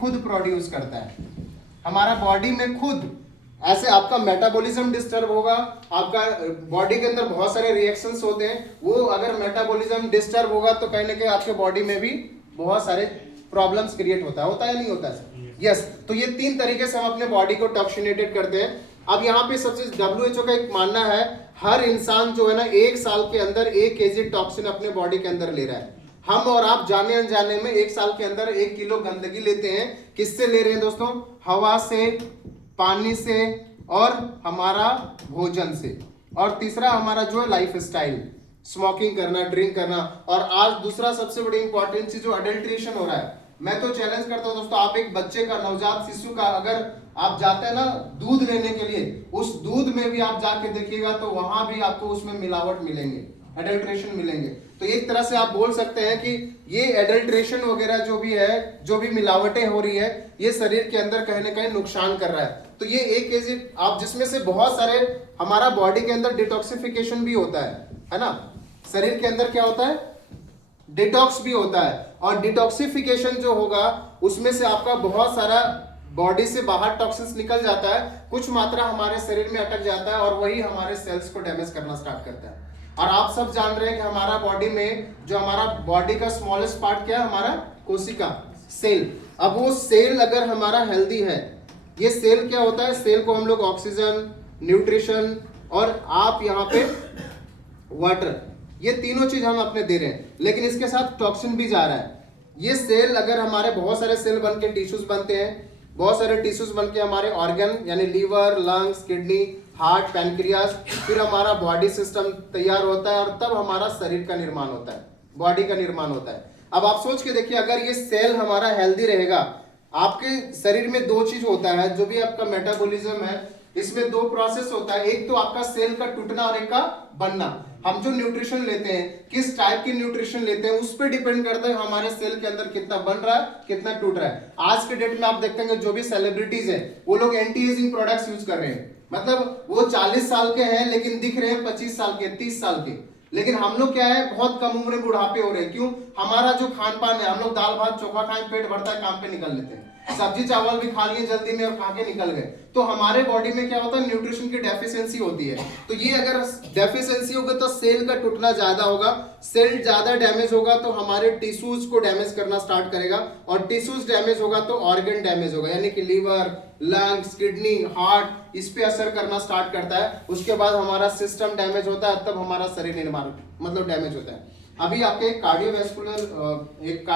खुद प्रोड्यूस करता है, हमारा बॉडी में खुद। ऐसे आपका मेटाबॉलिज्म डिस्टर्ब होगा, आपका बॉडी के अंदर बहुत सारे रिएक्शंस होते हैं, वो अगर मेटाबॉलिज्म डिस्टर्ब होगा तो कहीं ना कहीं आपके बॉडी में भी बहुत सारे प्रॉब्लम्स क्रिएट होता है या नहीं होता है? यस। तो ये 3 तरीके से हम अपने बॉडी को टॉक्सिनेटेड करते हैं। अब यहाँ पे सबसे WHO का एक मानना है, हर इंसान जो है ना 1 साल के अंदर 1 kg टॉक्सिन अपने बॉडी के अंदर ले रहा है। हम और आप जाने अनजाने में 1 साल के अंदर 1 किलो गंदगी लेते हैं। किससे ले रहे हैं दोस्तों? हवा से, पानी से और हमारा भोजन से। और तीसरा हमारा जो है लाइफ स्टाइल, स्मोकिंग करना, ड्रिंक करना। और आज दूसरा सबसे बड़ी इंपॉर्टेंट चीज जो अडल्ट्रेशन हो रहा है, मैं तो चैलेंज करता हूं दोस्तों, आप एक बच्चे का, नवजात शिशु का अगर आप जाते हैं ना दूध लेने के लिए, उस दूध में भी आप जाके देखिएगा तो वहां भी आपको उसमें मिलावट मिलेंगे, एडल्ट्रेशन मिलेंगे। तो एक तरह से आप बोल सकते हैं कि ये एडल्ट्रेशन वगैरह जो भी है, जो भी मिलावटें हो रही है, ये शरीर के अंदर कहीं ना कहीं नुकसान कर रहा है। तो ये 1 kg आप, जिसमें से बहुत सारे हमारा बॉडी के अंदर डिटॉक्सिफिकेशन भी होता है ना? शरीर के अंदर क्या होता है? डिटॉक्स भी होता है। और डिटॉक्सिफिकेशन जो होगा उसमें से आपका बहुत सारा बॉडी से बाहर टॉक्सिन्स निकल जाता है, कुछ मात्रा हमारे शरीर में अटक जाता है और वही हमारे सेल्स को डैमेज करना स्टार्ट करता है। और आप सब जान रहे हैं कि हमारा बॉडी में जो हमारा बॉडी का स्मॉलेस्ट पार्ट क्या है? हमारा कोशिका, सेल। अब वो सेल अगर हमारा हेल्दी है, ये सेल क्या होता है? सेल को हम लोग ऑक्सीजन, न्यूट्रिशन और आप यहाँ पे वाटर, ये तीनों चीज हम अपने दे रहे हैं, लेकिन इसके साथ टॉक्सिन भी जा रहा है। ये सेल अगर हमारे, बहुत सारे सेल बन के टिश्यूज बनते हैं, बहुत सारे टिश्यूज बन के हमारे ऑर्गन यानी liver, lungs, kidney, heart, pancreas, फिर हमारा बॉडी सिस्टम तैयार होता है और तब हमारा शरीर का निर्माण होता है, बॉडी का निर्माण होता है। अब आप सोच के देखिए, अगर ये सेल हमारा हेल्दी रहेगा, आपके शरीर में 2 चीज होता है, जो भी आपका मेटाबॉलिज्म है, इसमें 2 प्रोसेस होता है, एक तो आपका सेल का टूटना और एक का बनना। हम जो न्यूट्रिशन लेते हैं, किस टाइप की न्यूट्रिशन लेते हैं, उस पर डिपेंड करता है हमारे सेल के अंदर कितना बन रहा है, कितना टूट रहा है। आज के डेट में आप देखते हैं जो भी सेलिब्रिटीज है, वो लोग एंटी एजिंग प्रोडक्ट्स यूज कर रहे हैं। मतलब वो 40 साल के हैं लेकिन दिख रहे हैं 25 साल के, 30 साल के। लेकिन हम लोग क्या है, बहुत कम उम्र में बुढ़ापे हो रहे हैं। क्यों? हमारा जो खान पान है, हम लोग दाल भात चोखा खाएं, पेट भरता है, काम पे निकल लेते हैं, सब्जी चावल भी खा लिए जल्दी में और खा के निकल गए। तो हमारे बॉडी में क्या होता है? न्यूट्रिशन की डेफिशिएंसी होती है। तो ये अगर डेफिशिएंसी होगा तो सेल का टूटना ज्यादा होगा, सेल ज्यादा डैमेज होगा तो हमारे टिश्यूज को डैमेज करना स्टार्ट करेगा, और टिश्यूज डैमेज होगा तो ऑर्गन डैमेज होगा, यानी कि लीवर, लंग्स, किडनी, हार्ट, इस पे असर करना स्टार्ट करता है। उसके बाद हमारा सिस्टम डैमेज होता है, तब हमारा शरीर निर्माण मतलब डैमेज होता है। अभी आपके कार्डियोवैस्कुलर एक